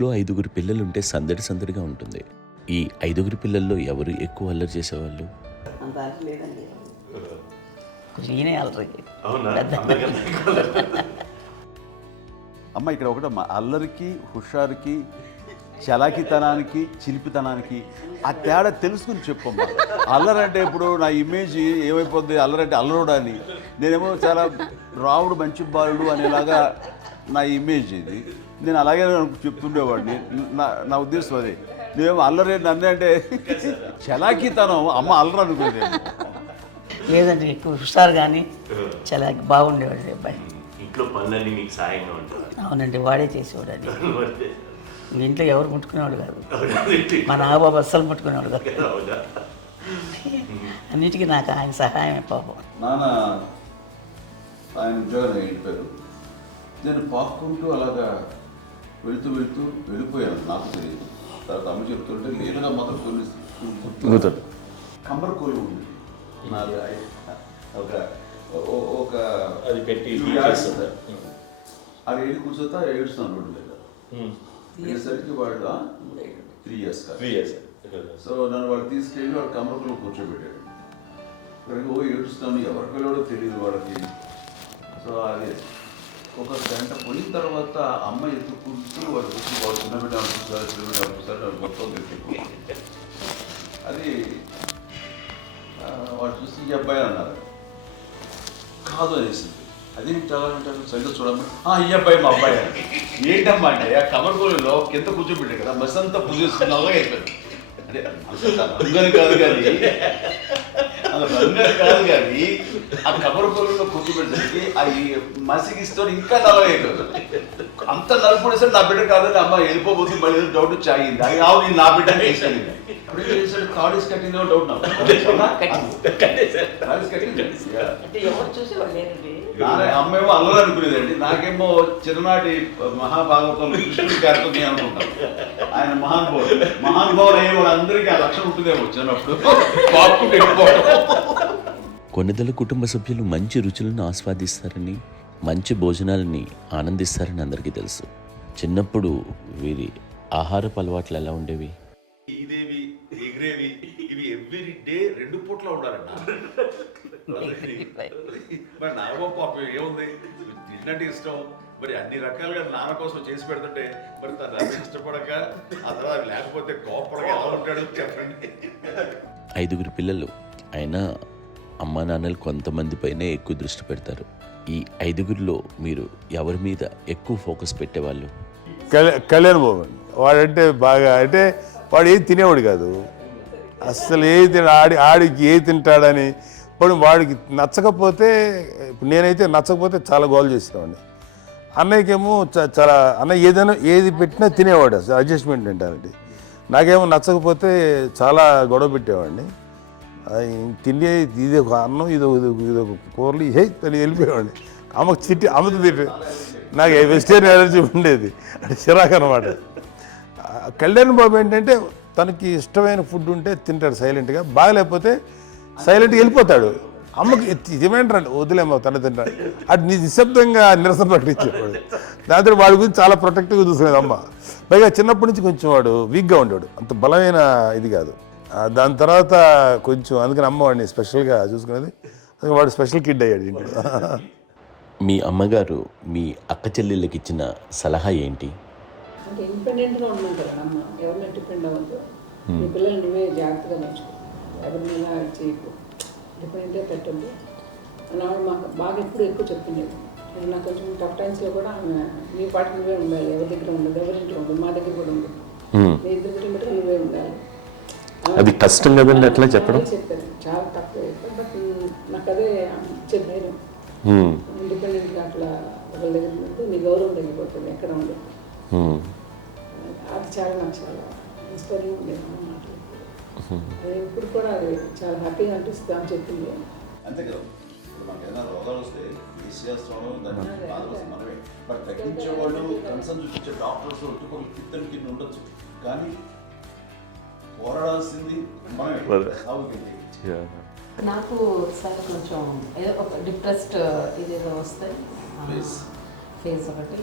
ఇంట్లో 5గురు పిల్లలుంటే సందడి సందడిగా ఉంటుంది. ఈ 5గురు పిల్లల్లో ఎవరు ఎక్కువ అల్లరి చేసేవాళ్ళు? అంత అల్లరి లేదండి. ఈయనే అల్లరి. అమ్మ ఇక్కడ ఒకటమ్మా, అల్లరికి, హుషారుకి, చలాకితనానికి, చిలిపితనానికి ఆ తేడా తెలుసుకుని చెప్పమ్మా. అల్లరంటే ఇప్పుడు నా ఇమేజ్ ఏమైపోద్ది, అల్లరంటే అల్లరుడు అని, నేనేమో చాలా రావుడు మంచి బాలుడు అనేలాగా నా ఇమేజ్ ఇది. నేను అలాగే చెప్తుండేవాడిని. నా ఉద్దేశం అదే. నేనేమో అల్లరి నన్ను అంటే చలాకితనం, అమ్మ అల్లరు అనుకునేది. లేదండి, ఎక్కువ హుషారు కానీ చలాకి బాగుండేవాడు అబ్బాయి. ఇంట్లో పనులన్నీ మీకు సాయంగా ఉంటాయి? అవునండి, వాడే చేసేవాడు. అది ఇంట్లో ఎవరు ముట్టుకునేవాడు కాదు. మా నాగబాబు అస్సలు ముట్టుకునేవాడు కాదు. అన్నిటికీ నాకు ఆయన సహాయమే పాపం. నాన్న ఆయన ఉద్యోగం వెళ్ళిపోయారు. నేను పాక్కుంటూ అలాగా వెళుతూ వెళ్ళిపోయాను, నాకు తెలియదు. తర్వాత అమ్మ చెప్తుంటే లేదుగా మాత్రం కొన్ని కమ్మర కోలు ఉంది ఒక అది పెట్టి అది వెళ్ళి కూర్చోతా ఏడుస్తున్నాను రోడ్డు మీద. వెళ్ళేసరికి వాడు 3 years సో నన్ను వాడు తీసుకెళ్ళి వాడు కమ్మరకులో కూర్చోబెట్టాడు. ఏడుస్తున్నాను, ఎవరికి వెళ్ళాడో తెలియదు వాళ్ళకి. సో అది ఒక గంట పోయిన తర్వాత అమ్మ ఎత్తుకుంటూ వాడు వచ్చి వాడు చిన్నబిడ్డ అనిపిస్తారు మొత్తం తెచ్చి అది వాడు చూసి ఈ అబ్బాయి అన్నారు. కాదు అనేసింది. అది చాలా అంటారు, సరిగ్గా చూడమ్మా, ఈ అబ్బాయి మా అబ్బాయి అని. ఏంటమ్మా అంటే ఆ కమర్గోలులో కింద కూర్చోబెట్టాడు కదా, బస్ అంతా పూజేసుకున్నాగా అయిపోయాడు. అంటే రంగని కాదు కానీ ఆ కమర్గోలులో కూర్చోబెట్టడానికి ఆ మసిగిస్తూ ఇంకా నల్లగా అయిపోయాడు. అంత నలుపుడేసాడు, నా బిడ్డ కాదని అమ్మ వెళ్ళిపోబోతుంది. మళ్ళీ డౌట్ చాయింది. అది ఆవు నేను నా బిడ్డని వేసాను. అప్పుడు ఏం చేశాడు, కార్డు కట్టింగ్ డౌట్ నాకు. అమ్మేమో అల్లరి అనుకునేదండి, నాకేమో చిన్ననాటి మహాభాగవతంలో కృష్ణుడి క్యారెక్టర్ అనుకుంటాను. ఆయన మహానుభావులు అయ్యే వాళ్ళందరికీ ఆ లక్షణం ఉంటుందేమో చిన్నప్పుడు. కొన్నిదల కుటుంబ సభ్యులు మంచి రుచులను ఆస్వాదిస్తారని, మంచి భోజనాలని ఆనందిస్తారని అందరికీ తెలుసు. చిన్నప్పుడు వీరి ఆహారపు అలవాట్లు ఎలా ఉండేవి? ఇదేవి ఎగిరేవి ఇవి ఎవ్రీ డే 2 పూట్ల ఉండాలంట. మరి నాగబాబు పాపం ఏముంది, తిన్నట్టు ఇష్టం. మరి అన్ని రకాలుగా నాన్న కోసం చేసి పెడుతుంటే మరి తను అది ఇష్టపడక ఆ తర్వాత లేకపోతే కోపడగా ఎలా ఉంటాడు చెప్పండి. 5గురు పిల్లలు అయినా అమ్మా నాన్నలు కొంతమంది పైనే ఎక్కువ దృష్టి పెడతారు. ఈ 5గురిలో మీరు ఎవరి మీద ఎక్కువ ఫోకస్ పెట్టేవాళ్ళు? కళ్యాణ్ బాబు. వాడంటే బాగా, అంటే వాడు ఏది తినేవాడు కాదు అసలు. ఆడికి ఏది తింటాడని ఇప్పుడు వాడికి నచ్చకపోతే, ఇప్పుడు నేనైతే నచ్చకపోతే చాలా గోల్ చేసేవాడిని. అన్నయ్యకేమో చాలా అన్నయ్య ఏది పెట్టినా తినేవాడు, అసలు అడ్జస్ట్మెంట్ ఏంటంటే. నాకేమో నచ్చకపోతే చాలా గొడవ పెట్టేవాడిని. తిండి ఇది ఒక అన్నం, ఇదొక కూరలు వెళ్ళిపోయేవాడిని. అమ్మకు అమ్మతో తిట్టి నాకు వెజిటేరియన్ ఎలర్జీ ఉండేది, అంటే చిరాకు అనమాట. కళ్యాణ్ బాబు ఏంటంటే తనకి ఇష్టమైన ఫుడ్ ఉంటే తింటాడు సైలెంట్గా, బాగలేకపోతే సైలెంట్గా వెళ్ళిపోతాడు. అమ్మకి ఇదేమేంటారంటే వదిలేమో తన తింటాడు, అది నిశ్శబ్దంగా నిరసన ప్రకటించేవాడు. దాంతో వాడి గురించి చాలా ప్రొటెక్టివ్గా చూసుకునేది అమ్మ. పైగా చిన్నప్పటి నుంచి కొంచెం వాడు వీక్గా ఉండేవాడు, అంత బలమైన ఇది కాదు. దాని తర్వాత కొంచెం అందుకని అమ్మ వాడిని స్పెషల్గా చూసుకునేది. వాడు స్పెషల్ కిడ్ అయ్యాడు ఇంట్లో. మీ అమ్మగారు మీ అక్క చెల్లెళ్ళకి ఇచ్చిన సలహా ఏంటి? అంటే ఇండిపెండెంట్గా ఉండమంటారు అమ్మ, ఎవరిని డిపెండ్ అవ్వద్దు, మీ పిల్లలు నువ్వే జాగ్రత్తగా నేర్చుకో, ఎవరిని ఇలా చేయకు, డిపెండెంట్గా పెట్టద్దు అని ఆవిడ మాకు బాగా ఎప్పుడు ఎక్కువ చెప్తుండేది. నాకు కొంచెం టఫ్ టైమ్స్లో కూడా నీ పాటు నువ్వే ఉండాలి, ఎవరి దగ్గర ఉండదు, ఎవరింట్లో ఉండదు, మా దగ్గర కూడా ఉండదు, నీ ఇద్దరు దగ్గర బట్టి నువ్వే ఉండాలి. అది కష్టం కదండి అట్లా చెప్పడం? చెప్పారు, చాలా తక్కువ చెప్పారు. బట్ నాకు అదే ఇచ్చే ధైర్యం. ఇండిపెండెంట్గా అట్లా ఒకరి దగ్గర ఉంటే నీ గౌరవం తగ్గిపోతుంది, ఎక్కడ ఉండదు. అది చాలా నాకు చాలా ఇన్స్పైరింగ్ ఉండేది అమ్మ మాటలు. అది ఇప్పుడు కూడా అది చాలా హ్యాపీగా అనిపిస్తుంది అని చెప్పింది. అంతే కదా, మనకు ఏదైనా రోగాలు వస్తే చేస్తాము, దాన్ని మనమే. బట్ తగ్గించేవాళ్ళు, కన్సర్న్ చూపించే డాక్టర్స్ ఒట్టుకోలు కింద కింద ఉండొచ్చు, కానీ పోరాడాల్సింది మనమే. నాకు సార్ కొంచెం ఏదో ఒక డిప్రెస్డ్ ఇదేదో వస్తే ఫేస్ ఒకటి,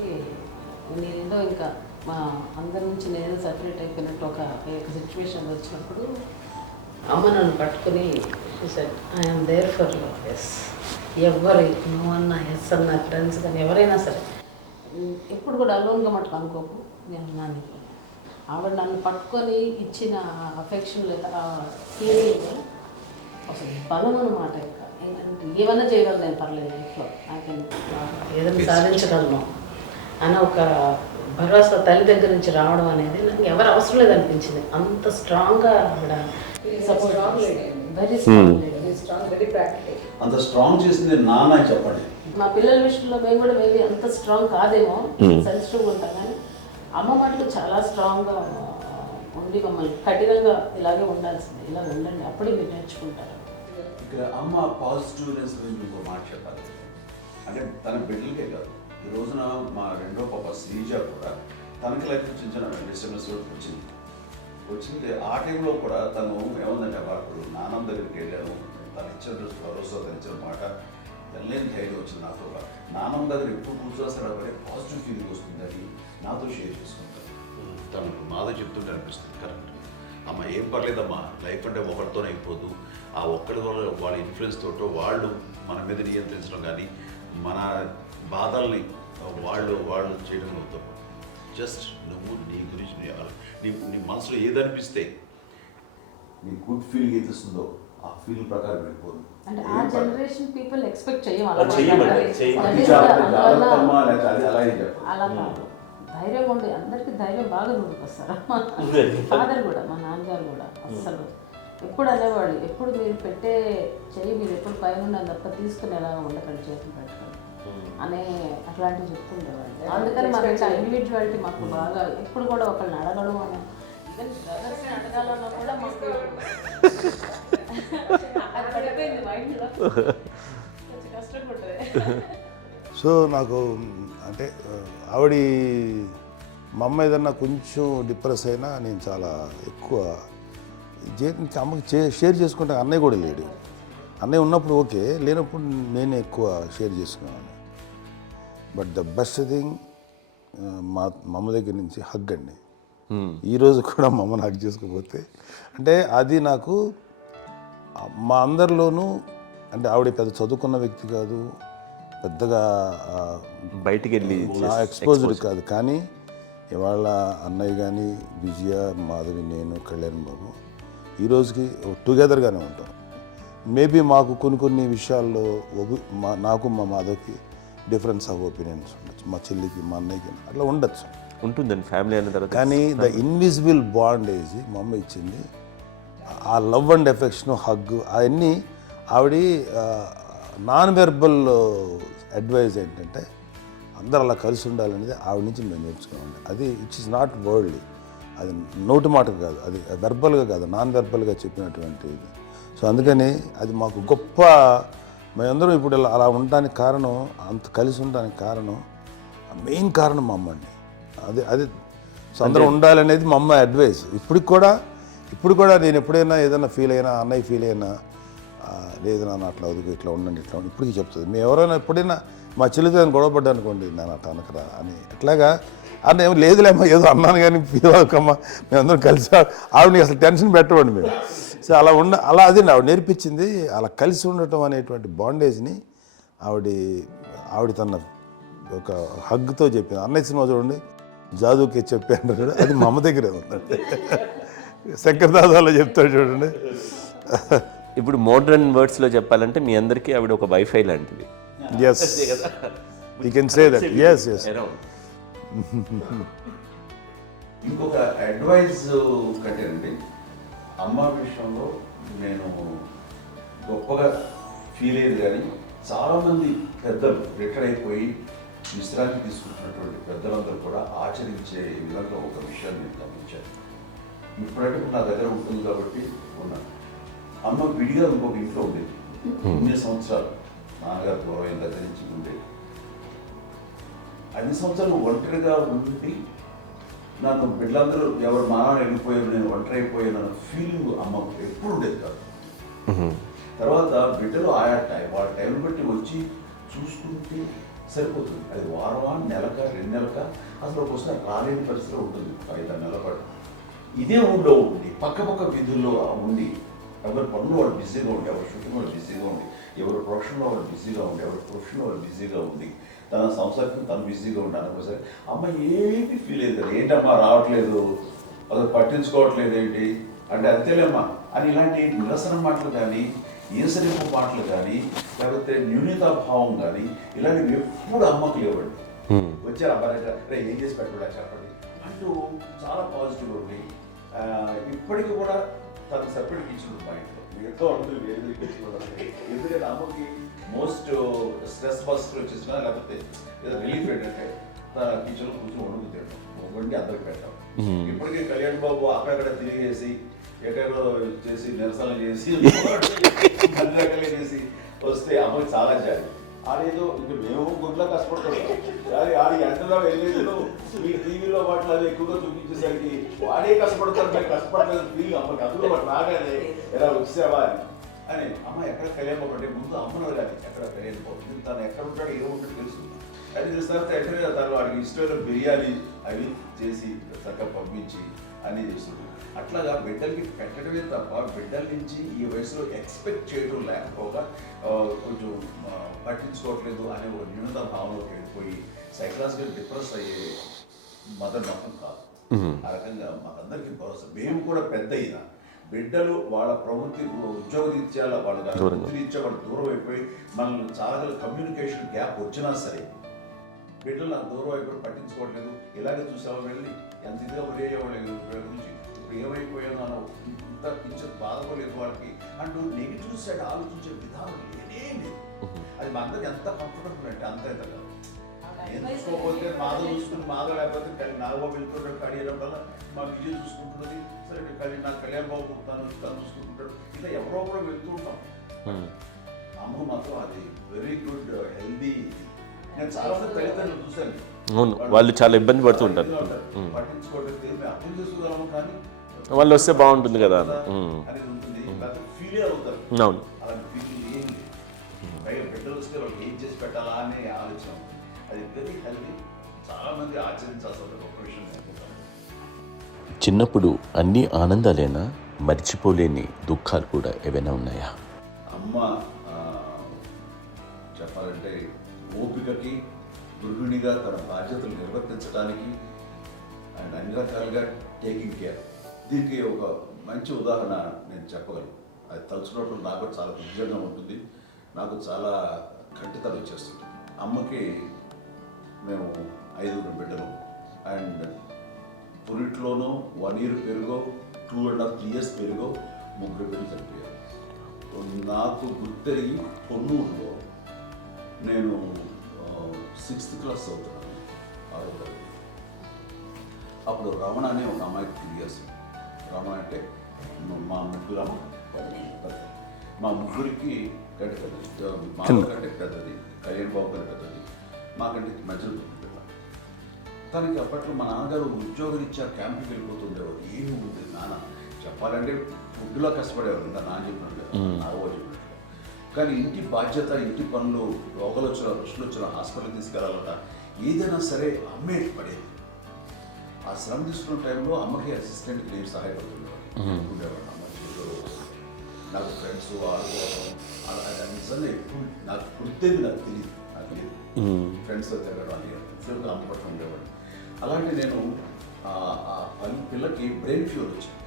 నేనేదో ఇంకా మా అందరి నుంచి నేను సపరేట్ అయిపోయినట్టు ఒక సిచ్యువేషన్ వచ్చినప్పుడు అమ్మ నన్ను పట్టుకుని I'm there for you. Yes, ఎవరు నువ్వు అన్నా ఎస్ అన్న ఫ్రెండ్స్ కానీ ఎవరైనా సరే ఎప్పుడు కూడా అలోన్గా మటుకు అనుకోకు, నేను ఉన్నాను. ఆవిడ నన్ను పట్టుకొని ఇచ్చిన అఫెక్షన్ లేదా ఫీలింగ్ అసలు బలం అన్నమాట. ఇంకా ఏమన్నా చేయగలను నేను, పర్లేదు లైఫ్లో నాకేం ఏదైనా సాధించగలను అన్న ఒక భరోసా తల్లి దగ్గర నుంచి రావడం అనేది నాకు ఎవరు అవసరం లేదనిపించింది. అంత స్ట్రాంగ్గా ఆవిడ support, very strong, very practical. అంత స్ట్రాంగ్ చేసింది నాన్న చెప్పండి. మా పిల్లల విషయంలో మేము కూడా మేబీ అంత స్ట్రాంగ్ కాదేమో, సెన్సిటివ్గా ఉంటాం, కానీ అమ్మ మాటలు చాలా స్ట్రాంగ్గా ఉండి మమ్మల్ని కఠినంగా ఇలాగే ఉండాల్సింది, ఇలా ఉండండి అప్పుడే మీరు నేర్చుకుంటారు. ఇక్కడ అమ్మ పాజిటివ్నెస్ గురించి ఇంకో మాట చెప్పాలి. అంటే తన బిడ్డలకే కాదు, ఈ రోజున మా రెండో పాప శ్రీజ కూడా తనకి లైఫ్ చిన్న చిన్న డిస్టర్బెన్స్ వచ్చింది. ఆ టైంలో కూడా తను ఏముందంటే అప్పుడు నాన్నమ్మ దగ్గరికి వెళ్ళాను, తను ఇచ్చిన భరోసా, తను ఇచ్చిన మాట వెళ్ళలేని ధైర్యం వచ్చింది నాతో. నాన్నమ్మ దగ్గర ఎప్పుడు కూర్చోస్తాడు అప్పుడే పాజిటివ్ ఫీలింగ్ వస్తుందని నాతో షేర్ చేసుకుంటాను. తను మాతో చెప్తుంటే అనిపిస్తుంది కరెక్ట్. అమ్మ ఏం పర్లేదమ్మా, లైఫ్ అంటే ఒకరితోనే అయిపోదు, ఆ ఒక్కరి వల్ల వాళ్ళ ఇన్ఫ్లుయెన్స్ తోటో వాళ్ళు మన మీద నియంత్రించడం కానీ మన బాధల్ని వాళ్ళు చేయడం అవుతాం. జస్ట్ నువ్వు నీ గురించి నీ మనసులో ఏదనిపిస్తే నీ గుడ్ ఫీలింగ్ ఏది వస్తుందో ఆ ఫీల్ ప్రకారం వెళ్ళిపోదు. అంటే ఆ జనరేషన్ పీపుల్ ఎక్స్పెక్ట్ చేయం అది అలా కాదు. ధైర్యం ఉండి అందరికీ ధైర్యం బాగా నూరుకొస్తారు. ఫాదర్ కూడా, మా నాన్నగారు కూడా అస్సలు ఎప్పుడు అనేవాళ్ళు, ఎప్పుడు మీరు పెట్టే చెయ్యి మీరు ఎప్పుడు పైన తప్ప తీసుకుని ఎలా ఉండకండి, చేతులు పెట్టుకొని అనే అట్లాంటివి చెప్తుండేవాళ్ళు. అందుకని మనకి ఇండివిజువాలిటీ మాకు బాగా ఎప్పుడు కూడా ఒకళ్ళని అడగడం అని, ఈవెన్ బ్రదర్స్ని అడగాలన్నా కూడా మాకు అది పడిపోయింది మైండ్లో, కొంచెం కష్టంగా ఉంటుంది. సో నాకు అంటే ఆవిడ మా అమ్మ ఏదన్నా కొంచెం డిప్రెస్ అయినా నేను చాలా ఎక్కువ అమ్మకి షేర్ చేసుకుంటే అన్నయ్య కూడా లేడు. అన్నయ్య ఉన్నప్పుడు ఓకే, లేనప్పుడు నేనే ఎక్కువ షేర్ చేసుకున్నాను. బట్ ద బెస్ట్ థింగ్ మా అమ్మ దగ్గర నుంచి హగ్ అండి. ఈరోజు కూడా మా అమ్మని హగ్ చేసుకోకపోతే అంటే అది నాకు మా అందరిలోనూ, అంటే ఆవిడ పెద్ద చదువుకున్న వ్యక్తి కాదు, పెద్దగా బయటికి వెళ్ళి ఎక్స్పోజ్డ్ కాదు, కానీ ఇవాళ అన్నయ్య కానీ విజయ, మాధవి, నేను, కళ్యాణ్ బాబు ఈ రోజుకి టుగెదర్గానే ఉంటాం. మేబీ మాకు కొన్ని విషయాల్లో నాకు మా మాధవ్కి డిఫరెన్స్ ఆఫ్ ఒపీనియన్స్ ఉండొచ్చు, మా చెల్లికి మా అన్నయ్యకి అట్లా ఉండొచ్చు, ఉంటుందండి ఫ్యామిలీ అన్న తర్వాత. కానీ ద ఇన్విజిబుల్ బాండేజ్ మా అమ్మ ఇచ్చింది, ఆ లవ్ అండ్ ఎఫెక్షన్, హగ్, అవన్నీ ఆవిడ నాన్ వెర్బల్ అడ్వైజ్ ఏంటంటే అందరూ అలా కలిసి ఉండాలనేది ఆవిడ నుంచి మేము నేర్చుకోవాలి. అది ఇట్స్ ఇస్ నాట్ వర్డ్లీ, అది నోటి మాట కాదు, అది వెర్బల్గా కాదు, నాన్ వెర్బల్గా చెప్పినటువంటి ఇది. సో అందుకని అది మాకు గొప్ప, మేమందరం ఇప్పుడు అలా ఉండడానికి కారణం, అంత కలిసి ఉండడానికి కారణం, మెయిన్ కారణం మా అమ్మ అండి. అది సో అందరూ ఉండాలనేది మా అమ్మ అడ్వైస్. ఇప్పుడు కూడా నేను ఎప్పుడైనా ఏదైనా ఫీల్ అయినా, అన్నయ్య ఫీల్ అయినా, లేదు నాన్న అట్లా వదుకు, ఇట్లా ఉండండి, ఇట్లా ఉండి ఇప్పటికీ చెప్తుంది. మేము ఎవరైనా ఎప్పుడైనా మా చెల్లితో గొడవపడ్డా అనుకోండి, నేను అట్లా అనకరా అని ఎట్లాగా అన్న ఏమో లేదులేమ్మా ఏదో అన్నాను కానీ ఫీల్ అవ్వకమ్మా, మేమందరం కలిసి ఆవిడని అసలు టెన్షన్ పెట్టమండి మేము. సో అలా అది ఆవిడ నేర్పించింది, అలా కలిసి ఉండటం అనేటువంటి బాండేజ్ని ఆవిడ తన ఒక హగ్తో చెప్పింది. అన్నయ్య సినిమా చూడండి, జాదూకి చెప్పాను చూడండి, అది మా అమ్మ దగ్గరే ఉందండి. శంకర్ దాదాలో చెప్తాడు చూడండి. ఇప్పుడు మోడ్రన్ వర్డ్స్లో చెప్పాలంటే మీ అందరికీ ఆవిడ ఒక వైఫై లాంటిది. Yes, you can say that. Yes. ఇంకొక అడ్వైజ్ కంటేనండి, అమ్మ విషయంలో నేను గొప్పగా ఫీల్ అయ్యేది, కానీ చాలామంది పెద్దలు రిటైర్ అయిపోయి విశ్రాంతి తీసుకుంటున్నటువంటి పెద్దలందరూ కూడా ఆచరించే విధంగా ఒక విషయాన్ని నేను గమనించాను. ఇప్పుడంటే నా దగ్గర ఉంటుంది కాబట్టి ఉన్నాను. అమ్మ విడిగా ఇంకొక ఇంట్లో ఉండేది 9 సంవత్సరాలు, నాన్నగారు దూరమైన దగ్గర నుంచి ఉండేది. 5 సంవత్సరాలు ఒంటరిగా ఉండి నన్ను బిడ్డలందరూ ఎవరు మా నాన్న వెళ్ళిపోయారు, నేను ఒంటరి అయిపోయాను అన్న ఫీలింగ్ అమ్మకు ఎప్పుడు ఉండేది కాదు. తర్వాత బిడ్డలు వాళ్ళ టైం బట్టి వచ్చి చూసుకుంటూ సరిపోతుంది. అది వారమా, నెలక, 2 నెలక, అసలు ఒకసారి రాలేని పరిస్థితిలో ఉంటుంది 5-6 నెలల పాటు. ఇదే ఊళ్ళో ఉండి పక్క విధుల్లో ఉండి ఎవరి పనులు వాళ్ళు బిజీగా ఉండి, ఎవరి షూటింగ్ వాళ్ళు బిజీగా ఉండి, ఎవరి ప్రొఫెషన్లో వాళ్ళు బిజీగా ఉండి, ఎవరి ప్రొఫెషన్లో వాళ్ళు బిజీగా ఉండి, తన సంసారం తను బిజీగా ఉంటాను ఒకసారి అమ్మ ఏమీ ఫీల్ అయ్యేది కదా, ఏంటమ్మా రావట్లేదు, అసలు పట్టించుకోవట్లేదు ఏంటి అంటే అంతేలేమ్మా అని ఇలాంటి నిరసన మాటలు కానీ, ఈసరింపు మాటలు కానీ, లేకపోతే న్యూనతాభావం కానీ ఇలాంటివి ఎప్పుడు అమ్మకు లేవండి. వచ్చారు అబ్బాయి ఏం చేసి పెట్టడా చెప్పండి అంటూ చాలా పాజిటివ్ ఉంది. ఇప్పటికీ కూడా తను సపరేట్ కిచెన్ మా ఇంట్లో మిగతా ఉంటుంది వేరే కిచెన్. ఎందుకంటే అమ్మకి మోస్ట్ స్ట్రెస్ బస్టర్ వచ్చేసినా లేకపోతే ఏదో రిలీఫ్ ఏంటంటే తన కిచెన్లో కూర్చొని వండుకు వండి అందరికి పెట్టాం. ఇప్పటికీ కళ్యాణ్ బాబు అక్కడక్కడ తిరిగేసి ఎక్కడో చేసి నిరసన చేసి అన్ని రకాలుగా చేసి వస్తే అమ్మకి చాలా జాలి. ఆడేదో ఇంక మేము గుడ్లో కష్టపడుతున్నాం కానీ ఆడ ఎంతలో వెళ్ళేదో మీ టీవీలో వాటిలో అది ఎక్కువగా చూపించేసరికి వాడే కష్టపడతారు, మేము కష్టపడలేదు ఫీల్ అమ్మకి. అందులో వాడు రాగానే ఎలా వచ్చావా అని అమ్మ ఎక్కడ కళ్యాణ్ బాబు అంటే ముందు అమ్మను కానీ ఎక్కడ కళ్యాణ్ బాబు తను ఎక్కడ ఉంటాడు ఏదో ఉంటాడు తెలుసు. అది తెలిసిన తర్వాత ఎక్కడ తను వాడికి ఇష్టమైన బిర్యానీ అవి చేసి చక్కగా పంపించి అన్నీ చేస్తుంది. అట్లాగా బిడ్డలకి పెట్టడమే తప్ప బిడ్డల నుంచి ఈ వయసులో ఎక్స్పెక్ట్ చేయడం లేకపోగా కొంచెం పట్టించుకోవట్లేదు అనే ఒక న్యూనత భావనలోకి వెళ్ళిపోయి సైకలాజికల్ డిప్రెస్ అయ్యే మదర్ మాత్రం కాదు. ఆ రకంగా మాకందరికీ భరోసా. మేము కూడా పెద్ద అయినా బిడ్డలు వాళ్ళ ప్రవృత్తి ఉద్యోగరీత్యా వాళ్ళ వృత్తిరీత్యా వాళ్ళు దూరం అయిపోయి మనల్ని చాలా కమ్యూనికేషన్ గ్యాప్ వచ్చినా సరే బిడ్డలు నాకు దూరం అయిపోయి పట్టించుకోవట్లేదు. ఇలాగే చూసావా వెళ్ళి ఎంత ఇదిగా వదిలేవాళ్ళు గురించి ఇప్పుడు ఏమైపోయాను అన్న ఇంత కించెం బాధపడలేదు వాళ్ళకి అంటూ నెగిటివ్ సైడ్ ఆలోచించే విధానం లేనే లేదు. అది మా అందరికి ఎంత కంఫర్టబుల్ అంటే అంత ఎంత కాదు. నేర్చుకోకపోతే మాధవ్ చూసుకుని మాధవ్ లేకపోతే నాగబాబు వెళ్తుంటాడు కడియడం వల్ల మా విజయ్ చూసుకుంటున్నది సరే నాకు కళ్యాణ్ బాబు తను చూసుకుంటుంటాడు. ఇలా ఎవరో కూడా వెళ్తూ ఉంటాం. అమ్మ మాత్రం అది వెరీ గుడ్ హెల్దీ. నేను చాలా మంది తల్లిదండ్రులు చూశాను వాళ్ళు చాలా ఇబ్బంది పడుతూ ఉంటారు. పట్టించుకోవట్లేదు మేము అర్థం చేసుకోగలము కానీ వాళ్ళు వస్తే బాగుంటుంది కదా అనేది ఉంటుంది. ఫీల్ అవుతారు. అవును, అలాంటి ఫీల్ ఏం లేదు. పైగా బిడ్డలు వస్తే వాళ్ళకి ఏం చేసి పెట్టాలా అనే ఆలోచన. అది వెరీ హెల్దీ. చాలా మంది ఆచరించాల్సిన ఒక విషయం అనుకుంటాను. చిన్నప్పుడు అన్ని ఆనందాలేనా, మర్చిపోలేని దుఃఖాలు కూడా ఏవైనా ఉన్నాయా? అమ్మ చెప్పాలంటే ఓపికకి, గృహిణిగా తన బాధ్యతలు నిర్వర్తించడానికి అండ్ అన్ని రకాలుగా టేకింగ్ కేర్. దీనికి ఒక మంచి ఉదాహరణ నేను చెప్పగలను. అది తలుచుకున్నప్పుడు నాకు చాలా ఉద్యోగంగా ఉంటుంది, నాకు చాలా కంటితలు వచ్చేస్తుంది. అమ్మకి మేము 5 బిడ్డలు అండ్ పురిట్లోనూ 1 year పెరుగో 2.5 years పెరుగో 3 బిడ్డలు చనిపోయారు. నాకు గుర్తెరిగి పొన్నూరులో నేను 6th class చదువుతున్నాను, 6వ తరగతి. అప్పుడు రమణ అనే ఒక అమ్మాయికి 2 years. రమణ అంటే మా ముగ్గురు మా ముగ్గురికి కంటే పెద్దది, మా కంటే పెద్దది, కళ్యాణ్ బాబు కంటే పెద్దది, మాకంటే మధ్యలో పిల్ల. తనకి అప్పట్లో మా నాన్నగారు ఉద్యోగరీత్యా క్యాంపుకి వెళ్ళిపోతుండేవారు. ఏమి ఉంది నాన్న చెప్పాలంటే ఫుడ్లో కష్టపడేవారు. ఇంకా నాన్న చెప్పినట్టు నాగో చెప్పినట్టు. కానీ ఇంటి బాధ్యత, ఇంటి పనులు, రోగాలు వచ్చిన రుచులు వచ్చిన హాస్పిటల్ తీసుకెళ్ళాలట ఏదైనా సరే అమ్మే పడేది. ఆ శ్రమ తీసుకున్న టైంలో అమ్మకి అసిస్టెంట్కి నేను సహాయపడుతుండేవాడు ఉండేవాడు. అమ్మ నాకు ఫ్రెండ్స్ ఆడుకోవడం అది నిజంగా ఎప్పుడు నాకు గుర్తేది నాకు తెలియదు. ఫ్రెండ్స్తో తిరగడం అని సేపు అమ్మ పట్ల ఉండేవాడు. అలాంటి నేను ఆ పిల్లకి బ్రెయిన్ ఫ్యూర్ వచ్చింది.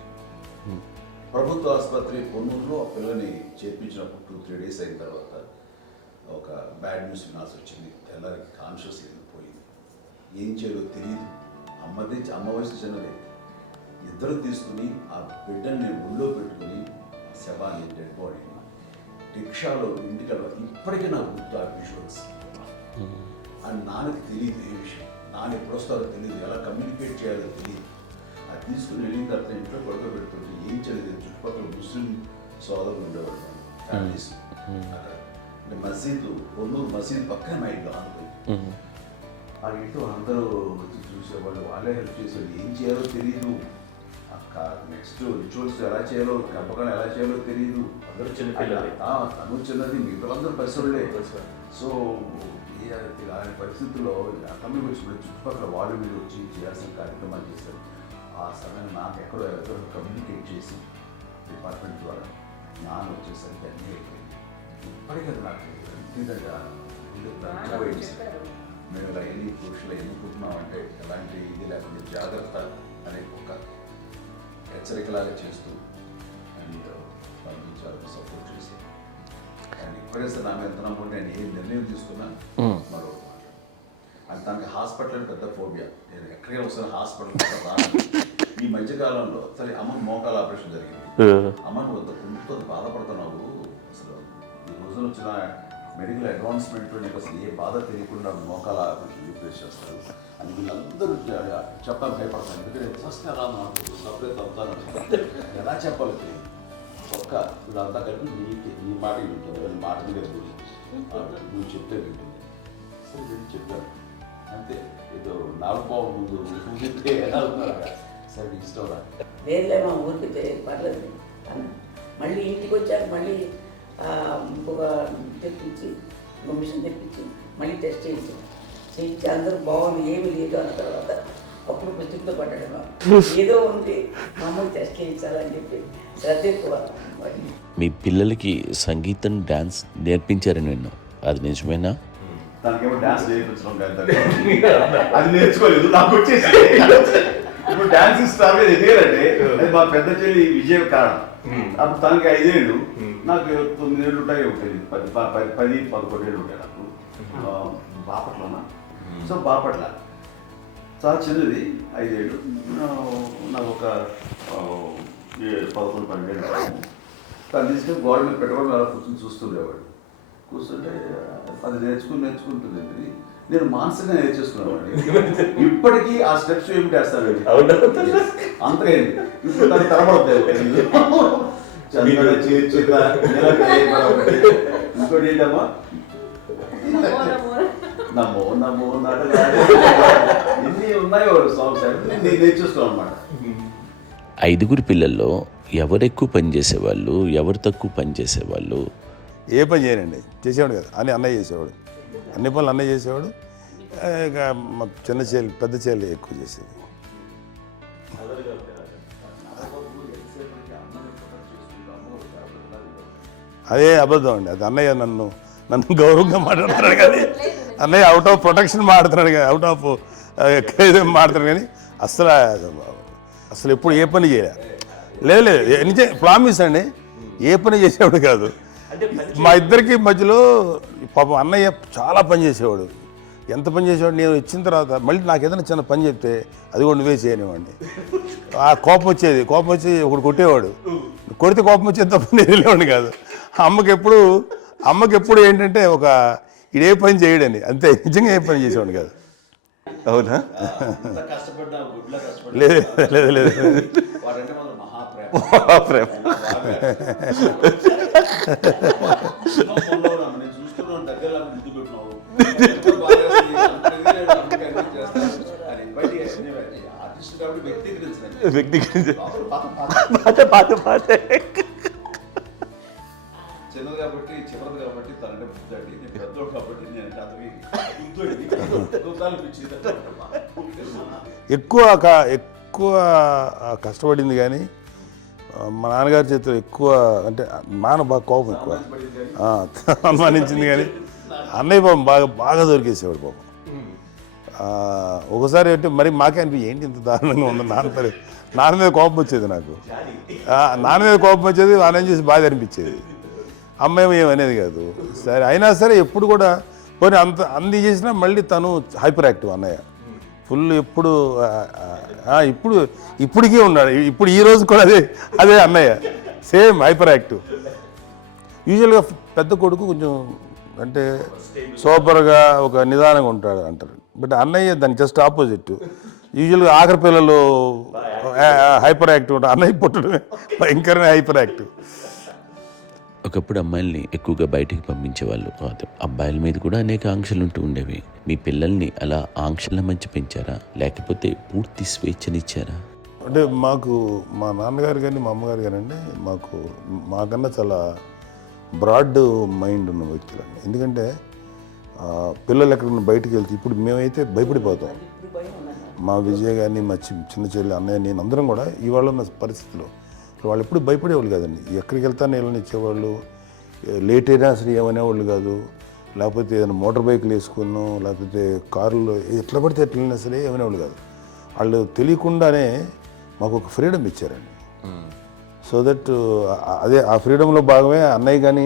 ప్రభుత్వ ఆసుపత్రి పొన్నూరులో ఆ పిల్లని చేర్పించినప్పుడు 2-3 days అయిన తర్వాత ఒక బ్యాడ్ న్యూస్ వినాల్సి వచ్చింది. తెల్లరికి కాన్షియస్ పోయింది. ఏం చేయాలో తెలియదు. అమ్మ వయసు చిన్నదే. ఇద్దరు తీసుకుని ఆ బిడ్డల్ని ఒళ్ళో పెట్టుకుని శవాన్ని, డెడ్ బాడీని రిక్షాలో ఇంటికి ఇప్పటికీ నాకు గుర్తు ఆ విజువల్స్. అని నాన్నకి తెలియదు ఏ విషయం, నాన్న ఎప్పుడు వస్తారో తెలియదు, ఎలా కమ్యూనికేట్ చేయాలో తెలియదు. అది తీసుకుని వెళ్ళిన తర్వాత ఇంట్లో పడుకోబెడుతుంటే ఏం చేయలేదు. చుట్టుపక్కల ముస్లిం సోదరులు ఉండేవాళ్ళు, ఫ్యామిలీస్. అక్కడ మసీదు, పొన్నూరు మసీదు పక్కన మా ఇంట్లో ఆనుకుంది. ఆ ఇంట్లో అందరూ వచ్చి చూసేవాళ్ళు, వాళ్ళే హెల్ప్ చేసేవాళ్ళు. ఏం చేయాలో తెలియదు. ఆ నెక్స్ట్ రిచువల్స్ ఎలా చేయాలో గర్భకాలం ఎలా చేయాలో తెలియదు. అందరూ చిన్నపిల్లలే. తను చిన్నది, మిగతాలందరూ పరిసరులే. సో అలాంటి పరిస్థితుల్లో అక్కడికి వచ్చిన చుట్టుపక్కల వాళ్ళు మీరు వచ్చి చేయాల్సిన కార్యక్రమాలు చేశారు. ఆ సమయంలో నాకు ఎక్కడో ఎవరో కమ్యూనికేట్ చేసి డిపార్ట్మెంట్ ద్వారా నాన్న వచ్చేసరికి అన్నీ అయిపోయింది. ఇప్పటికీ నాకు మేము ఇలా ఎన్ని పురుషులు ఎన్నుకుంటున్నామంటే ఎలాంటి ఇది లేకుండా జాగ్రత్త అనే ఒక హెచ్చరికలాగా చేస్తూ అండ్ పంపించాలని సపోర్ట్ చేసి అండ్ ఇప్పుడేస్తే నా మీద ఎంత నమ్ముకుంటే నేను ఏ నిర్ణయం తీసుకున్నా మరో అది తనకి హాస్పిటల్ పెద్ద ఫోబియా. నేను ఎక్కడికి వస్తాను హాస్పిటల్ రాను. ఈ మధ్యకాలంలో సరే అమ్మ మోకాల ఆపరేషన్ జరిగింది. అమ్మను వద్ద కుంటుతో బాధపడుతున్నావు, అసలు ఈ రోజున వచ్చిన మెడికల్ అడ్వాన్స్మెంట్లో నీకు అసలు ఏ బాధ తెలియకుండా మోకాల ఆపరేషన్ రీప్లేస్ చేస్తారు అని వీళ్ళందరూ చెప్పాలి భయపడతాను. ఎందుకంటే ఫస్ట్ ఎలా నాకు సపరేట్ అవుతాను ఎలా చెప్పాలి తెలియదు. ఒక్క వీళ్ళంతా కలిపి నీ మాట వింటుంది, వీళ్ళ మాట మీద నువ్వు చెప్తే వింటుంది. సరే నేను చెప్పాను అంతే. ఏదో 4 పావు ముందు ఊరితే ఎలా ఉన్నారా సరే ఇష్టం రా లేదులే మా ఊరికి పర్లేదు అన్న. మళ్ళీ ఇంటికి వచ్చాక మళ్ళీ ఇంకొక తెప్పించి మిషన్ తెప్పించి మళ్ళీ టెస్ట్ చేయించి అందరూ బాగుంది ఏమీ లేదు అన్న తర్వాత అప్పుడు పుస్తకంతో పడ్డాడు. ఏదో ఉంది మామూలు టెస్ట్ చేయించాలని చెప్పి శ్రద్ధ ఎక్కువ. మీ పిల్లలకి సంగీతం డాన్స్ నేర్పించారని విన్నాం, అది నిజమేనా? దానికేమో డాన్స్ నేర్పించడం అది నేర్చుకోలేదు, నాకు వచ్చేసి ఇప్పుడు డాన్స్ స్టార్ ఎదిగారంటే అది మా పెద్ద చెల్లి విజయం కారణం. అప్పుడు తనకి 5 ఏళ్ళు, నాకు 9 ఏళ్ళు ఉంటాయి, 10-11 ఏళ్ళు ఉంటాయి నాకు. బాపట్లనా? సో బాపట్ల చాలా చిన్నది, 5 ఏళ్ళు. నాకు ఒక 11-12 ఏళ్ళు. తను తీసుకొని గోడ మీద పెట్టుకోవడం అలా కూర్చొని చూస్తుండేవాడు. కూర్చుంటే అది నేర్చుకుంటుంది. నేను మానసికంగా నేర్చేసుకున్నామండి. ఇప్పటికీ ఆ స్టెప్స్ ఏమిటి వేస్తానండి అంతేండి. ఇప్పుడు దాన్ని తరబడతాయి ఇంకోటి ఏంటమ్మా నమో నమో ఎన్ని ఉన్నాయో సాంగ్స్ నేను నేర్చేస్తున్నాను అనమాట. 5 పిల్లల్లో ఎవరు ఎక్కువ పని చేసేవాళ్ళు, ఎవరు తక్కువ పని చేసేవాళ్ళు? ఏ పని చేయనండి, చేసేవాడు కదా అని అన్నయ్య చేసేవాడు. అన్ని పనులు అన్నయ్య చేసేవాడు. ఇక మా చిన్న చెల్లి పెద్ద చెల్లి ఎక్కువ చేసేది. అదే అబద్ధం అండి, అది అన్నయ్య నన్ను గౌరవంగా మాట్లాడుతున్నాడు కానీ అన్నయ్య అవుట్ ఆఫ్ ప్రొటెక్షన్ మాట్లాడుతున్నాడు కానీ అవుట్ ఆఫ్ మాట్లాడుతున్నాడు కానీ అసలు ఎప్పుడు ఏ పని చేయలే. లేదు ప్రామిస్ అండి, ఏ పని చేసేవాడు కాదు. మా ఇద్దరికి మధ్యలో పాపం అన్నయ్య చాలా పని చేసేవాడు. ఎంత పని చేసేవాడు, నేను ఇచ్చిన తర్వాత మళ్ళీ నాకు ఏదైనా చిన్న పని చెప్తే అది కూడా నువ్వే చేయనివ్వండి. ఆ కోపం వచ్చి ఒకడు కొట్టేవాడు. కొడితే కోపం వచ్చేది తప్ప నేను వెళ్ళేవాడిని కాదు. అమ్మకి ఎప్పుడు ఏంటంటే ఒక ఇదే పని చేయడని, అంతే. నిజంగా ఏ పని చేసేవాడిని కాదు. అవునా? లేదు మహాప్రేమ. చిన్నది కాబట్టి చివరిది కాబట్టి తనంటే బుద్ధండి, నేను పెద్దోడు కాబట్టి నేను ఎక్కువ కష్టపడింది కానీ మా నాన్నగారి చేతిలో ఎక్కువ అంటే నాన్న బాగా కోపం ఎక్కువ అనుమానించింది కానీ అన్నయ్య పాపం బాగా దొరికేసేవాడు పాపం. ఒకసారి అంటే మరి మాకే అనిపి ఏంటి ఇంత దారుణంగా ఉంది నాన్న మీద కోపం వచ్చేది నాకు. నాన్న మీద కోపం వచ్చేది, ఆయన చేసి బాధ అనిపించేది. అమ్మాయి ఏమనేది కాదు. సరే అయినా సరే ఎప్పుడు కూడా పోనీ అన్ని చేసినా మళ్ళీ తను హైపర్ యాక్టివ్ అన్నయ్య ఫుల్. ఇప్పటికీ ఉన్నాడు. ఇప్పుడు ఈ రోజు కూడా అదే అన్నయ్య సేమ్ హైపర్ యాక్టివ్. యూజువల్గా పెద్ద కొడుకు కొంచెం అంటే సూపర్గా ఒక నిదానంగా ఉంటాడు అంటారు. బట్ అన్నయ్య దాని జస్ట్ ఆపోజిట్. యూజువల్గా ఆఖరి పిల్లలు హైపర్ యాక్టివ్ ఉంటారు, అన్నయ్య పుట్టడమే భయంకరమైన హైపర్ యాక్టివ్. ఒకప్పుడు అమ్మాయిల్ని ఎక్కువగా బయటికి పంపించేవాళ్ళు, అబ్బాయిల మీద కూడా అనేక ఆంక్షలు ఉంటూ ఉండేవి. మీ పిల్లల్ని అలా ఆంక్షల మధ్య పెంచారా, లేకపోతే పూర్తి స్వేచ్ఛనిచ్చారా? అంటే మాకు మా నాన్నగారు కానీ మా అమ్మగారు కానండి మాకన్నా చాలా బ్రాడ్ మైండ్ ఉన్న వ్యక్తులండి. ఎందుకంటే పిల్లలు ఎక్కడన్నా బయటకు వెళ్తే ఇప్పుడు మేమైతే భయపడిపోతాం. ఇప్పుడు భయం ఉన్నాను. మా విజయ్ కానీ మా చిన్న చెల్లి అన్నయ్య నేను అందరం కూడా ఇవాళ ఉన్న పరిస్థితిలో వాళ్ళు ఎప్పుడు భయపడేవాళ్ళు కాదండి. ఎక్కడికి వెళ్తాను వెళ్ళనిచ్చేవాళ్ళు, లేట్ అయినా అసలు ఏమనేవాళ్ళు కాదు. లేకపోతే ఏదైనా మోటార్ బైక్లు వేసుకున్నాం, లేకపోతే కారులో ఎట్లా పడితే ఎట్లయినా సరే ఏమనేవాళ్ళు కాదు. వాళ్ళు తెలియకుండానే మాకు ఒక ఫ్రీడమ్ ఇచ్చారండి. సో దట్ అదే ఆ ఫ్రీడంలో భాగమే అన్నయ్య కానీ